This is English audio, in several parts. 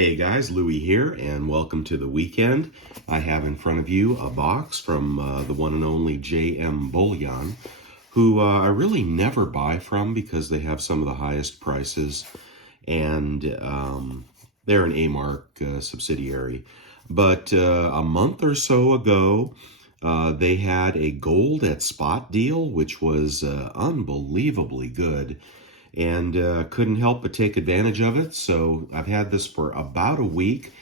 Hey guys, Louie here, and welcome to the weekend. I have in front of you a box from the one and only JM Bullion, who I really never buy from because they have some of the highest prices, and they're an A-Mark subsidiary. But a month or so ago, they had a gold at spot deal, which was unbelievably good, and couldn't help but take advantage of it. So I've had this for about a week.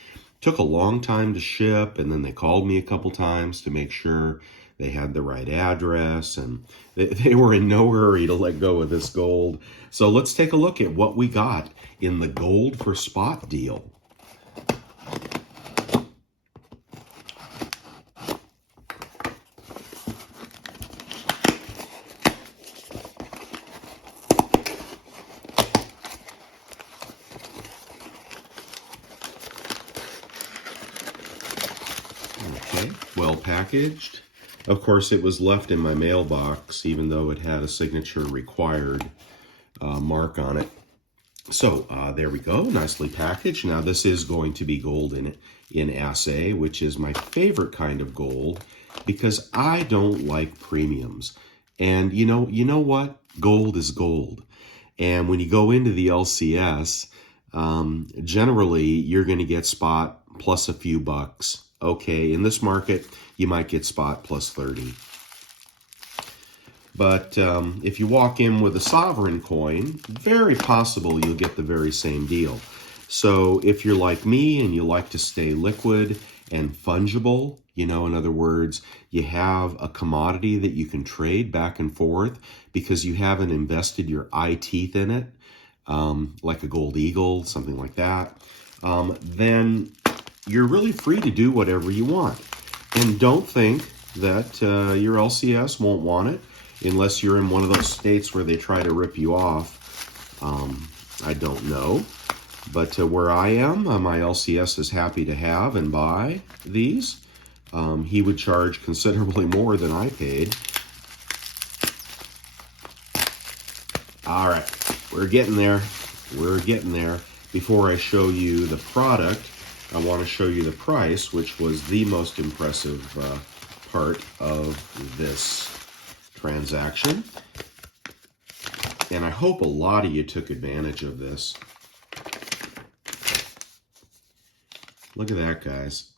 Took a long time to ship, and then they called me a couple times to make sure they had the right address, and they were in no hurry to let go of this gold. So let's take a look at what we got in the gold for spot deal. Okay, well packaged. Of course, it was left in my mailbox, even though it had a signature required mark on it. So there we go, nicely packaged. Now this is going to be gold in assay, which is my favorite kind of gold because I don't like premiums. And you know what? Gold is gold. And when you go into the LCS, generally you're going to get spot plus a few bucks. Okay, in this market, you might get spot plus 30. But if you walk in with a sovereign coin, very possible you'll get the very same deal. So if you're like me and you like to stay liquid and fungible, in other words, you have a commodity that you can trade back and forth because you haven't invested your eye teeth in it, like a gold eagle, something like that, then you're really free to do whatever you want. And don't think that your LCS won't want it unless you're in one of those states where they try to rip you off. I don't know. But where I am, my LCS is happy to have and buy these. He would charge considerably more than I paid. All right, we're getting there. We're getting there. Before I show you the product, I want to show you the price, which was the most impressive part of this transaction. And I hope a lot of you took advantage of this. Look at that, guys.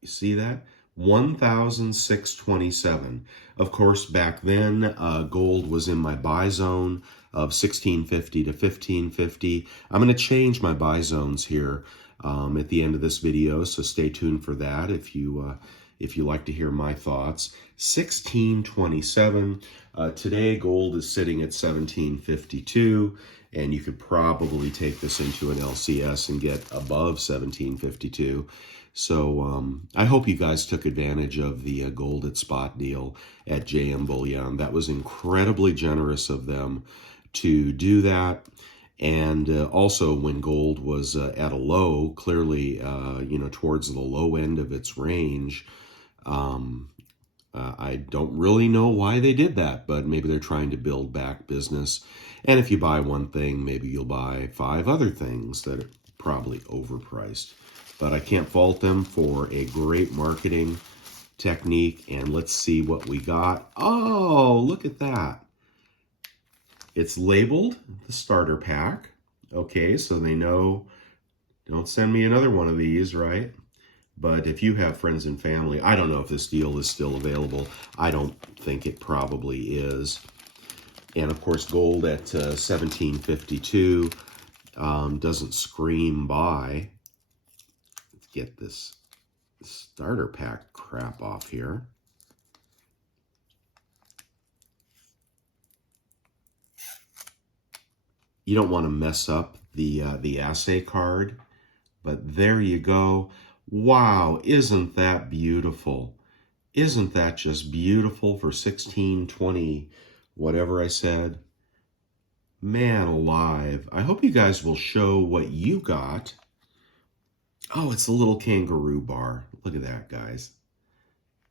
You see that? 1,627. Of course, back then, gold was in my buy zone of 1650 to 1550. I'm going to change my buy zones here at the end of this video, so stay tuned for that if you like to hear my thoughts. 1627. Today, gold is sitting at 1752, and you could probably take this into an LCS and get above 1752. So I hope you guys took advantage of the gold at spot deal at JM Bullion. That was incredibly generous of them to do that. And also when gold was at a low, clearly, towards the low end of its range, I don't really know why they did that, but maybe they're trying to build back business. And if you buy one thing, maybe you'll buy 5 other things that are probably overpriced. But I can't fault them for a great marketing technique. And let's see what we got. Oh, look at that. It's labeled the starter pack. Okay, so they know, don't send me another one of these, right? But if you have friends and family, I don't know if this deal is still available. I don't think it probably is. And of course, gold at 1752 doesn't scream buy. Let's get this starter pack crap off here. You don't want to mess up the assay card, but there you go. Wow, isn't that beautiful? Isn't that just beautiful for 1620, whatever I said? Man alive. I hope you guys will show what you got. Oh, it's a little kangaroo bar. Look at that, guys.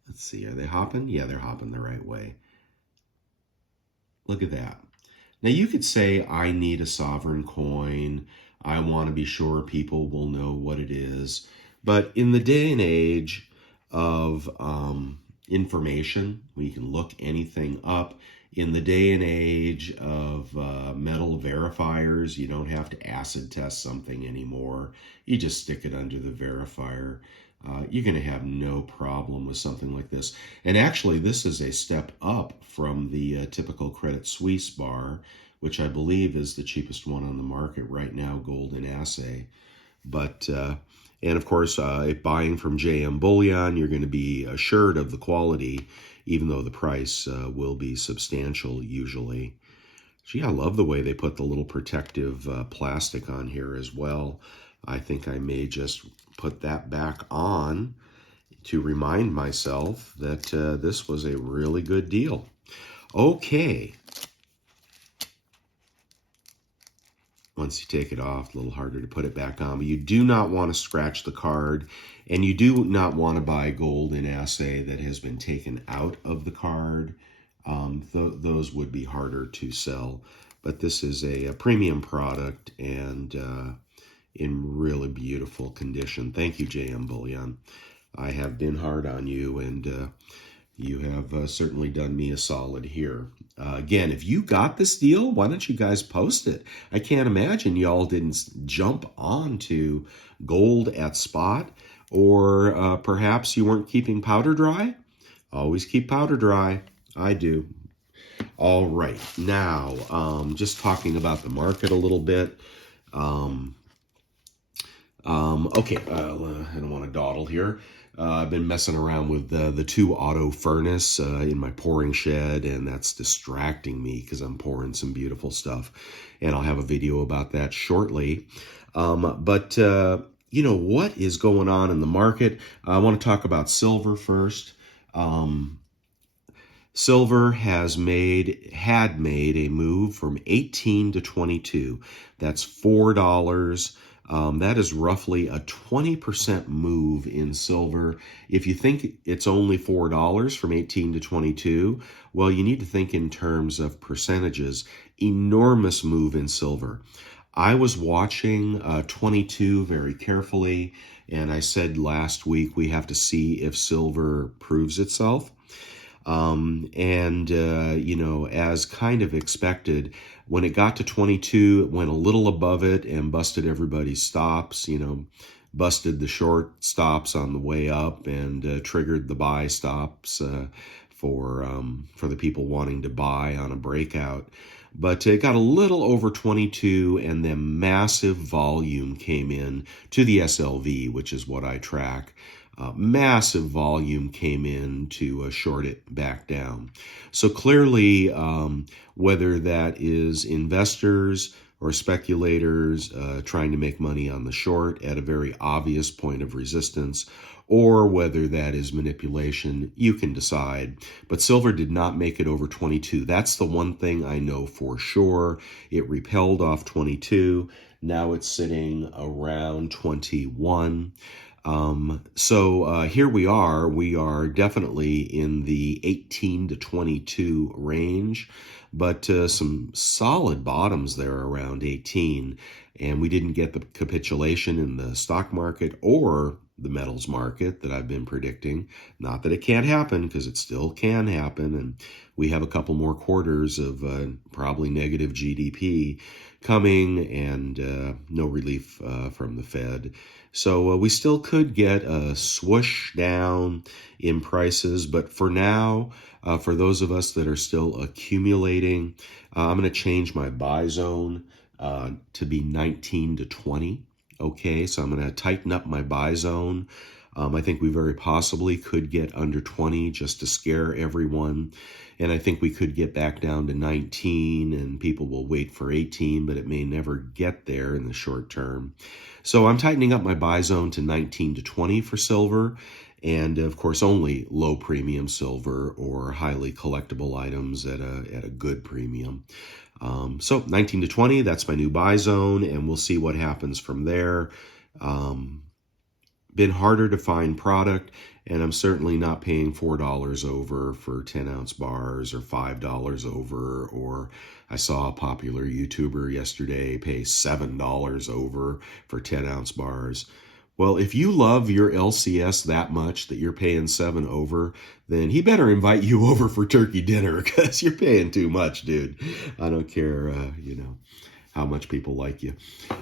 Let's see, are they hopping? Yeah, they're hopping the right way. Look at that. Now, you could say, I need a sovereign coin. I want to be sure people will know what it is. But in the day and age of information, we can look anything up. In the day and age of metal verifiers, you don't have to acid test something anymore. You just stick it under the verifier. You're going to have no problem with something like this. And actually, this is a step up from the typical Credit Suisse bar, which I believe is the cheapest one on the market right now, gold in assay. But, and of course, if buying from JM Bullion, you're going to be assured of the quality, even though the price will be substantial usually. Gee, I love the way they put the little protective plastic on here as well. I think I may just put that back on to remind myself that this was a really good deal. Okay. Once you take it off, a little harder to put it back on. But you do not want to scratch the card, and you do not want to buy gold in assay that has been taken out of the card. Those would be harder to sell. But this is a premium product and in really beautiful condition. Thank you, JM Bullion. I have been hard on you, and you have certainly done me a solid here. Again, if you got this deal, why don't you guys post it? I can't imagine y'all didn't jump onto gold at spot, or perhaps you weren't keeping powder dry. Always keep powder dry. I do. All right. Now, just talking about the market a little bit. Okay, I don't want to dawdle here. I've been messing around with the 2-auto furnace in my pouring shed, and that's distracting me because I'm pouring some beautiful stuff. And I'll have a video about that shortly. But you know, what is going on in the market? I want to talk about silver first. Silver had made a move from 18 to 22. That's $4. That is roughly a 20% move in silver. If you think it's only $4 from 18 to 22, well, you need to think in terms of percentages. Enormous move in silver. I was watching 22 very carefully, and I said last week we have to see if silver proves itself. You know, as kind of expected, when it got to 22, it went a little above it and busted everybody's stops, you know, busted the short stops on the way up and triggered the buy stops for the people wanting to buy on a breakout. But it got a little over 22, and then massive volume came in to the SLV, which is what I track. Massive volume came in to short it back down. So clearly, whether that is investors or speculators trying to make money on the short at a very obvious point of resistance, or whether that is manipulation, you can decide. But silver did not make it over 22. That's the one thing I know for sure. It repelled off 22. Now it's sitting around 21. So here we are. We are definitely in the 18 to 22 range, but some solid bottoms there around 18. And we didn't get the capitulation in the stock market or the metals market that I've been predicting. Not that it can't happen, because it still can happen. And we have a couple more quarters of probably negative GDP coming, and no relief from the Fed. So we still could get a swoosh down in prices, but for now, for those of us that are still accumulating, I'm going to change my buy zone to be 19 to 20. Okay, so I'm going to tighten up my buy zone. I think we very possibly could get under 20 just to scare everyone. And I think we could get back down to 19, and people will wait for 18, but it may never get there in the short term. So I'm tightening up my buy zone to 19 to 20 for silver. And of course, only low premium silver or highly collectible items at a good premium. So 19 to 20, that's my new buy zone, and we'll see what happens from there. been harder to find product, and I'm certainly not paying $4 over for 10-ounce bars or $5 over, or I saw a popular YouTuber yesterday pay $7 over for 10-ounce bars. Well, if you love your LCS that much that you're paying 7 over, then he better invite you over for turkey dinner because you're paying too much, dude. I don't care, how much people like you.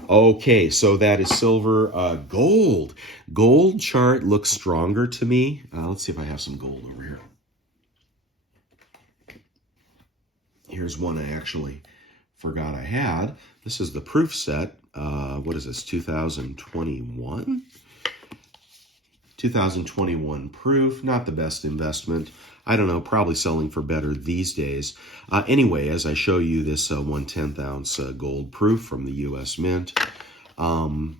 Okay, so that is silver. Gold. Gold chart looks stronger to me. Let's see if I have some gold over here. Here's one I actually forgot I had. This is the proof set. What is this, 2021? 2021 proof, not the best investment. I don't know, probably selling for better these days. Anyway, as I show you this 1/10 ounce gold proof from the U.S. Mint, gold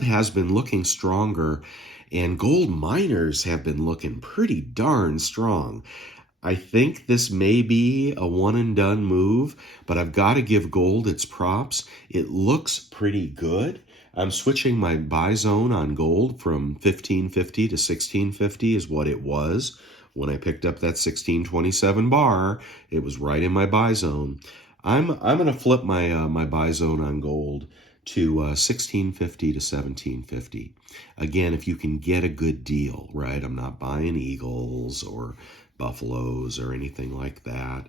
has been looking stronger, and gold miners have been looking pretty darn strong. I think this may be a one and done move, but I've got to give gold its props. It looks pretty good. I'm switching my buy zone on gold from 1550 to 1650 is what it was. When I picked up that 1627 bar, it was right in my buy zone. I'm going to flip my buy zone on gold to 1650 to 1750. Again, if you can get a good deal, right? I'm not buying eagles or buffaloes or anything like that.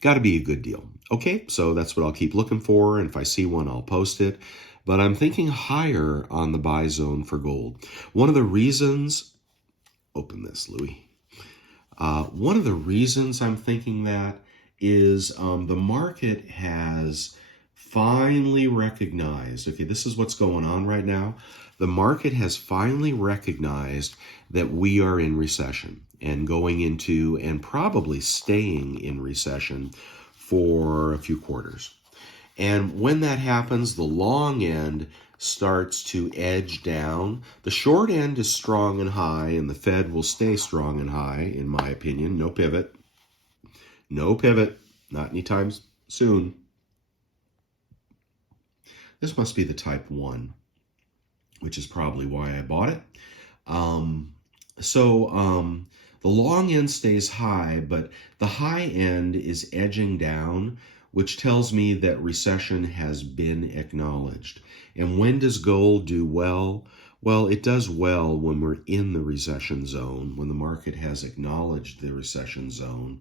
Got to be a good deal. Okay, so that's what I'll keep looking for, and if I see one, I'll post it. But I'm thinking higher on the buy zone for gold. One of the reasons, open this, Louis. One of the reasons I'm thinking that is the market has finally recognized, okay, this is what's going on right now. The market has finally recognized that we are in recession and going into and probably staying in recession for a few quarters. And when that happens, the long end starts to edge down. The short end is strong and high, and the Fed will stay strong and high, in my opinion. No pivot. No pivot. Not anytime soon. This must be the type 1, which is probably why I bought it. The long end stays high, but the high end is edging down, which tells me that recession has been acknowledged. And when does gold do well? Well, it does well when we're in the recession zone, when the market has acknowledged the recession zone.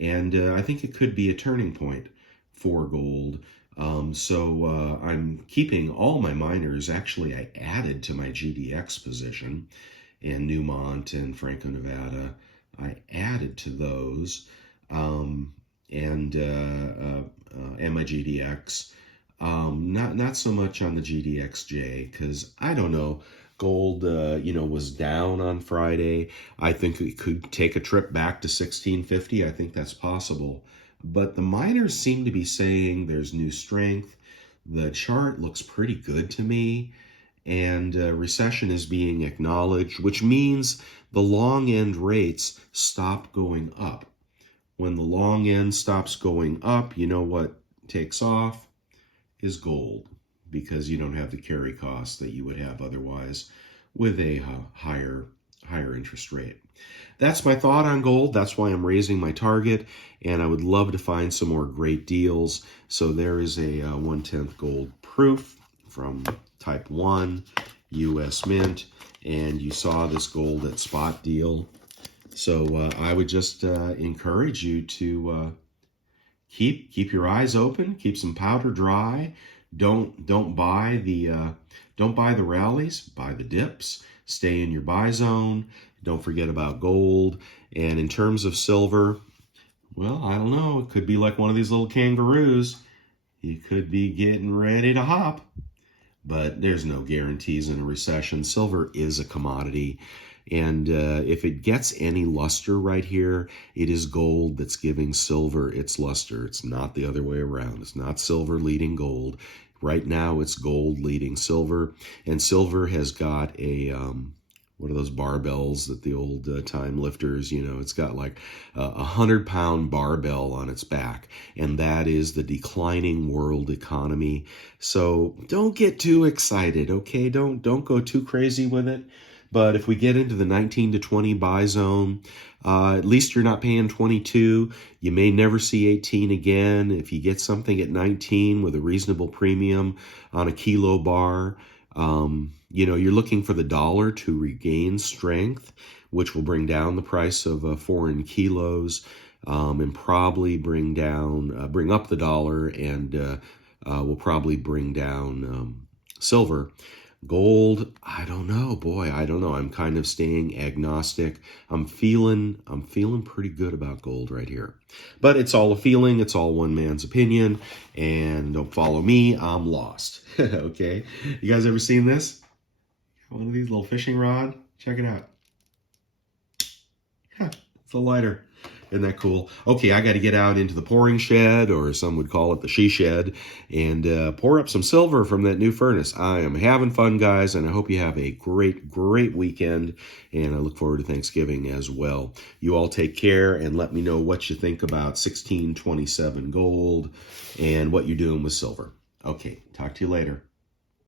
And I think it could be a turning point for gold. I'm keeping all my miners. Actually, I added to my GDX position, and Newmont and Franco-Nevada. I added to those, and my GDX. Not so much on the GDXJ, because I don't know. Gold, was down on Friday. I think it could take a trip back to 1650. I think that's possible. But the miners seem to be saying there's new strength. The chart looks pretty good to me. And recession is being acknowledged, which means the long end rates stop going up. When the long end stops going up, you know what takes off is gold, because you don't have the carry costs that you would have otherwise with a higher interest rate. That's my thought on gold. That's why I'm raising my target, and I would love to find some more great deals. So there is a 1/10 gold proof from type 1 U.S. Mint, and you saw this gold at spot deal. So I would just encourage you to keep your eyes open, keep some powder dry. Don't buy the rallies, buy the dips. Stay in your buy zone. Don't forget about gold. And in terms of silver, well, I don't know. It could be like one of these little kangaroos. You could be getting ready to hop. But there's no guarantees in a recession. Silver is a commodity. And if it gets any luster right here, it is gold that's giving silver its luster. It's not the other way around. It's not silver leading gold. Right now, it's gold leading silver. And silver has got a what are those barbells that the old time lifters, it's got like a 100-pound barbell on its back, and that is the declining world economy. So don't get too excited, okay? Don't go too crazy with it. But if we get into the 19 to 20 buy zone, at least you're not paying 22. You may never see 18 again. If you get something at 19 with a reasonable premium on a kilo bar, you're looking for the dollar to regain strength, which will bring down the price of foreign kilos, and probably bring up the dollar, and will probably bring down silver. Gold, I don't know, boy, I don't know. I'm kind of staying agnostic. I'm feeling pretty good about gold right here. But it's all a feeling, it's all one man's opinion, and don't follow me, I'm lost. Okay? You guys ever seen this? One of these little fishing rod? Check it out. It's a lighter. Isn't that cool? Okay, I got to get out into the pouring shed, or some would call it the she shed, and pour up some silver from that new furnace. I am having fun, guys, and I hope you have a great, great weekend, and I look forward to Thanksgiving as well. You all take care, and let me know what you think about 1627 gold and what you're doing with silver. Okay, talk to you later.